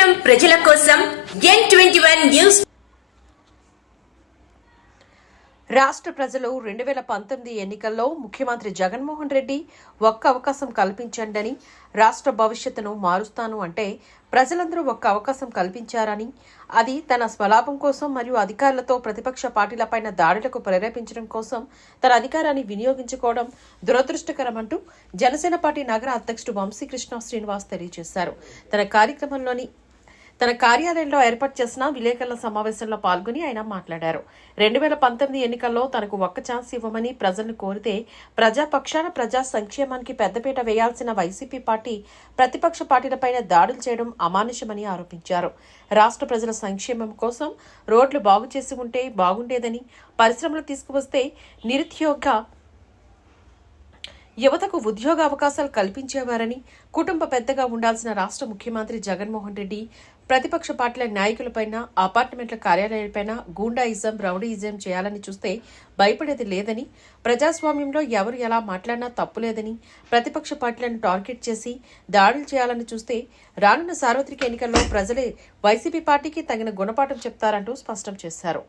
జనం ప్రజల కోసం ఎన్ ట్వంటీ వన్ న్యూస్ రాష్ట్ర ప్రజలు రెండు వేల పంతొమ్మిది ఎన్నికల్లో ముఖ్యమంత్రి జగన్మోహన్ రెడ్డి ఒక్క అవకాశం కల్పించండని రాష్ట్ర భవిష్యత్తును మారుస్తాను అంటే ప్రజలందరూ ఒక్క అవకాశం కల్పించారని అది తన స్వలాభం కోసం మరియు అధికారులతో ప్రతిపక్ష పార్టీలపై దాడులకు ప్రేరేపించడం కోసం తన అధికారాన్ని వినియోగించుకోవడం దురదృష్టకరమంటూ జనసేన పార్టీ నగర అధ్యక్షుడు వంశీకృష్ణ శ్రీనివాస్ తెలియజేశారు. తన కార్యక్రమంలోని తన కార్యాలయంలో ఏర్పాటు చేసిన విలేకరుల సమావేశంలో పాల్గొని ఆయన మాట్లాడారు. రెండు వేల పంతొమ్మిది ఎన్నికల్లో తనకు ఒక్క ఛాన్స్ ఇవ్వమని ప్రజలను కోరితే ప్రజాపక్షాన ప్రజా సంక్షేమానికి పెద్దపీట వేయాల్సిన వైసీపీ పార్టీ ప్రతిపక్ష పార్టీలపైన దాడులు చేయడం అమానుషమని ఆరోపించారు. రాష్ట్ర ప్రజల సంక్షేమం కోసం రోడ్లు బాగు చేసి ఉంటే బాగుండేదని పరిశ్రమలు తీసుకువస్తే నిరుద్యోగ యువతకు ఉద్యోగ అవకాశాలు కల్పించేవారని కుటుంబ పెద్దగా ఉండాల్సిన రాష్ట్ర ముఖ్యమంత్రి జగన్మోహన్ రెడ్డి ప్రతిపక్ష పార్టీల నాయకులపైన అపార్ట్మెంట్ల కార్యాలయాలపైన గూండాయిజం రౌడీయిజం చేయాలని చూస్తే భయపడేది లేదని ప్రజాస్వామ్యంలో ఎవరు ఎలా మాట్లాడినా తప్పులేదని ప్రతిపక్ష పార్టీలను టార్గెట్ చేసి దాడులు చేయాలని చూస్తే రానున్న సార్వత్రిక ఎన్నికల్లో ప్రజలే వైసీపీ పార్టీకి తగిన గుణపాఠం చెప్తారంటూ స్పష్టం చేశారు.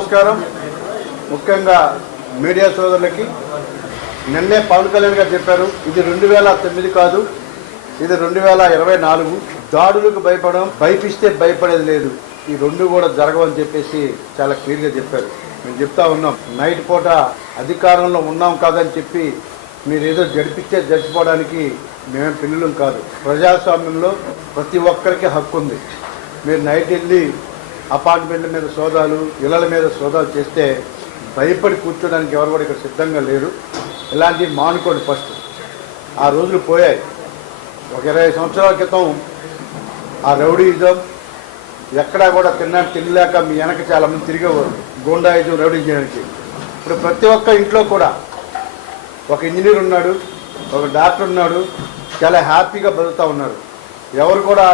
నమస్కారం. ముఖ్యంగా మీడియా సోదరులకి నిన్నే పవన్ కళ్యాణ్ గారు చెప్పారు ఇది రెండు వేల తొమ్మిది కాదు ఇది రెండు వేల ఇరవై నాలుగు. దాడులకు భయపడడం భయపిస్తే భయపడేది లేదు. ఈ రెండు కూడా జరగవని చెప్పేసి చాలా క్లియర్గా చెప్పారు. మేము చెప్తా ఉన్నాం నైట్ పూట అధికారంలో ఉన్నాం కాదని చెప్పి మీరు ఏదో జడిపిస్తే జడిచిపోవడానికి మేము పిల్లలం కాదు. ప్రజాస్వామ్యంలో ప్రతి ఒక్కరికి హక్కు ఉంది. మీరు నైట్ వెళ్ళి అపార్ట్మెంట్ల మీద సోదాలు ఇళ్ళల మీద సోదాలు చేస్తే భయపడి కూర్చోడానికి ఎవరు కూడా ఇక్కడ సిద్ధంగా లేరు. ఇలాంటివి మానుకోండి ఫస్ట్ ఆ రోజులు పోయాయి. ఒక ఇరవై సంవత్సరాల క్రితం ఆ రౌడీయిజం ఎక్కడా కూడా తిన్నా తినలేక మీ వెనక చాలా మంది తిరిగేవారు. గోండాయిజం రౌడీ చేయడానికి. ఇప్పుడు ప్రతి ఒక్క ఇంట్లో కూడా ఒక ఇంజనీర్ ఉన్నాడు ఒక డాక్టర్ ఉన్నాడు చాలా హ్యాపీగా బతుకుతూ ఉన్నారు. ఎవరు కూడా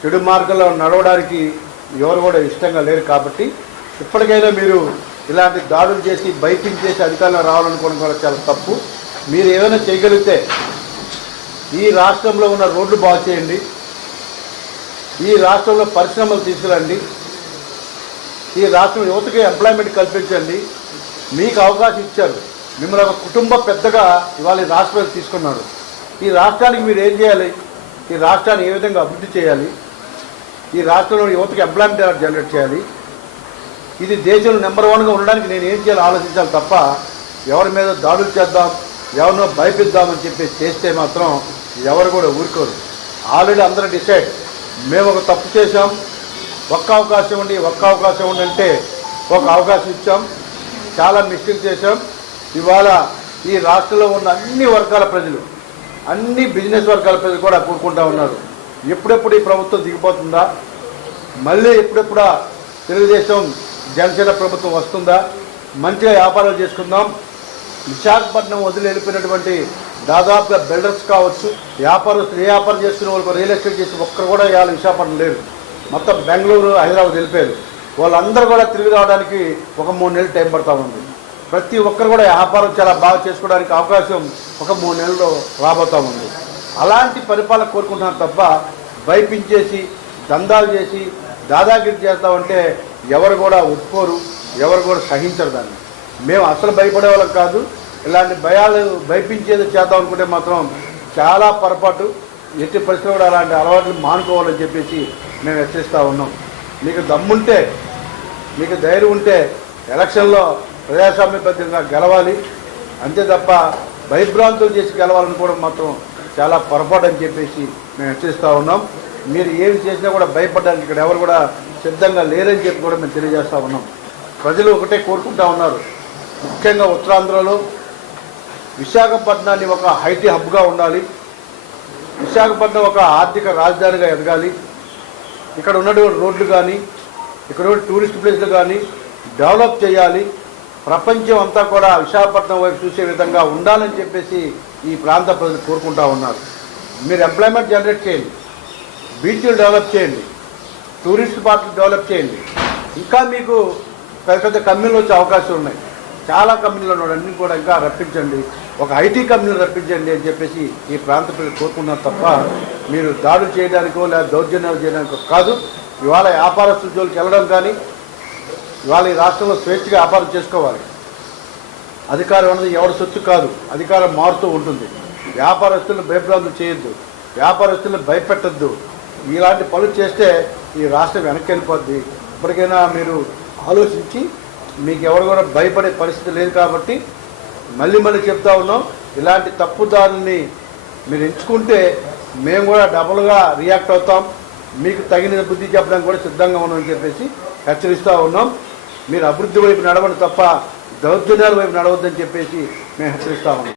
చెడు మార్గంలో నడవడానికి ఎవరు కూడా ఇష్టంగా లేరు కాబట్టి ఇప్పటికైనా మీరు ఇలాంటి దాడులు చేసి బైకింగ్ చేసి అధికారంలో రావాలనుకోవడం కూడా చాలా తప్పు. మీరు ఏమైనా చేయగలిగితే ఈ రాష్ట్రంలో ఉన్న రోడ్లు బాగు చేయండి. ఈ రాష్ట్రంలో పరిశ్రమలు తీసుకురండి. ఈ రాష్ట్రం యువతకి ఎంప్లాయ్మెంట్ కల్పించండి. మీకు అవకాశం ఇచ్చారు. మిమ్మల్ని ఒక కుటుంబ పెద్దగా ఇవాళ రాష్ట్రాలు తీసుకున్నారు. ఈ రాష్ట్రానికి మీరు ఏం చేయాలి? ఈ రాష్ట్రాన్ని ఏ విధంగా అభివృద్ధి చేయాలి? ఈ రాష్ట్రంలో యువతకి ఎంప్లాయ్మెంట్ జనరేట్ చేయాలి? ఇది దేశంలో నెంబర్ వన్గా ఉండడానికి నేను ఏం చేయాలో ఆలోచించాలి తప్ప ఎవరి మీద దాడులు చేద్దాం ఎవరినో భయపిద్దామని చెప్పి చేస్తే మాత్రం ఎవరు కూడా ఊరుకోరు. ఆల్రెడీ అందరూ డిసైడ్. మేము ఒక తప్పు చేసాం ఒక్క అవకాశం ఉండి ఒక్క అవకాశం ఉండి అంటే ఒక అవకాశం ఇచ్చాం. చాలా మిస్టేక్ చేశాం. ఇవాళ ఈ రాష్ట్రంలో ఉన్న అన్ని వర్గాల ప్రజలు అన్ని బిజినెస్ వర్గాల ప్రజలు కూడా కూరుకుంటా ఉన్నారు. ఎప్పుడెప్పుడు ఈ ప్రభుత్వం దిగిపోతుందా? మళ్ళీ ఎప్పుడెప్పుడా తెలుగుదేశం జనసేన ప్రభుత్వం వస్తుందా? మంచిగా వ్యాపారాలు చేసుకుందాం. విశాఖపట్నం వదిలి వెళ్ళిపోయినటువంటి దాదాపుగా బిల్డర్స్ కావచ్చు వ్యాపారస్తులు ఏ వ్యాపారం చేసుకునే వాళ్ళు రియల్ ఎస్టేట్ చేసి ఒక్కరు కూడా ఇవాళ విశాఖపట్నం లేరు. మొత్తం బెంగళూరు హైదరాబాద్ వెళ్ళిపోయారు. వాళ్ళందరూ కూడా తిరిగి రావడానికి ఒక మూడు నెలలు టైం పడతా ఉంది. ప్రతి ఒక్కరు కూడా వ్యాపారం చాలా బాగా చేసుకోవడానికి అవకాశం ఒక మూడు నెలల్లో రాబోతా ఉంది. అలాంటి పరిపాలన కోరుకుంటున్నారు తప్ప భయపించేసి దందాలు చేసి దాదాగిరి చేస్తామంటే ఎవరు కూడా ఒప్పుకోరు ఎవరు కూడా సహించరు దాన్ని. మేము అసలు భయపడే వాళ్ళం కాదు ఇలాంటి భయాలు భయపించేది చేద్దాం అనుకుంటే మాత్రం చాలా పొరపాటు. ఎట్టి పరిస్థితులు కూడా అలాంటి అలవాట్లు మానుకోవాలని చెప్పేసి మేము హెచ్చరిస్తూ ఉన్నాం. మీకు దమ్ముంటే మీకు ధైర్యం ఉంటే ఎలక్షన్లో ప్రజాస్వామ్యబద్ధంగా గెలవాలి. అంతే తప్ప భయభ్రాంతులు చేసి గెలవాలనుకోవడం మాత్రం చాలా పొరపాటు అని చెప్పేసి మేము హెచ్చరిస్తూ ఉన్నాం. మీరు ఏమి చేసినా కూడా భయపడడానికి ఇక్కడ ఎవరు కూడా సిద్ధంగా లేరని చెప్పి కూడా మేము తెలియజేస్తూ ఉన్నాం. ప్రజలు ఒకటే కోరుకుంటా ఉన్నారు. ముఖ్యంగా ఉత్తరాంధ్రలో విశాఖపట్నాన్ని ఒక ఐటీ హబ్గా ఉండాలి. విశాఖపట్నం ఒక ఆర్థిక రాజధానిగా ఎదగాలి. ఇక్కడ ఉన్నటువంటి రోడ్లు కానీ ఇక్కడ టూరిస్ట్ ప్లేస్లు కానీ డెవలప్ చేయాలి. ప్రపంచం అంతా కూడా విశాఖపట్నం వైపు చూసే విధంగా ఉండాలని చెప్పేసి ఈ ప్రాంత ప్రజలు కోరుకుంటా ఉన్నారు. మీరు ఎంప్లాయ్మెంట్ జనరేట్ చేయండి. బీచ్లు డెవలప్ చేయండి. టూరిస్ట్ పార్కులు డెవలప్ చేయండి. ఇంకా మీకు పెద్ద పెద్ద కంపెనీలు వచ్చే అవకాశం ఉన్నాయి. చాలా కంపెనీలు ఉన్నాయి కూడా ఇంకా రప్పించండి. ఒక ఐటీ కంపెనీలు రప్పించండి అని చెప్పేసి ఈ ప్రాంత ప్రజలు కోరుకున్నారు తప్ప మీరు దాడులు చేయడానికో లేదా దౌర్జన్యాలు చేయడానికో కాదు. ఇవాళ వ్యాపారస్తుల జోలికి వెళ్ళడం కానీ ఇవాళ ఈ రాష్ట్రంలో స్వేచ్ఛగా వ్యాపారం చేసుకోవాలి. అధికారం అనేది ఎవరి సొత్తు కాదు. అధికారం మారుతూ ఉంటుంది. వ్యాపారస్తులను భయభ్రాంతులు చేయొద్దు. వ్యాపారస్తులను భయపెట్టద్దు. ఇలాంటి పనులు చేస్తే ఈ రాష్ట్రం వెనక్కి వెళ్ళిపోద్ది ఇప్పటికైనా మీరు ఆలోచించి మీకు ఎవరు కూడా భయపడే పరిస్థితి లేదు కాబట్టి మళ్ళీ మళ్ళీ చెప్తా ఉన్నాం. ఇలాంటి తప్పుదారుల్ని మీరు ఎంచుకుంటే మేము కూడా డబుల్గా రియాక్ట్ అవుతాం. మీకు తగిన బుద్ధి చెప్పడానికి కూడా సిద్ధంగా ఉన్నామని చెప్పేసి హెచ్చరిస్తూ ఉన్నాం. మీరు అభివృద్ధి వైపు నడవండి తప్ప దౌర్జన్యాల వైపు నడవద్దని చెప్పేసి మేము హెచ్చరిస్తా ఉన్నాం.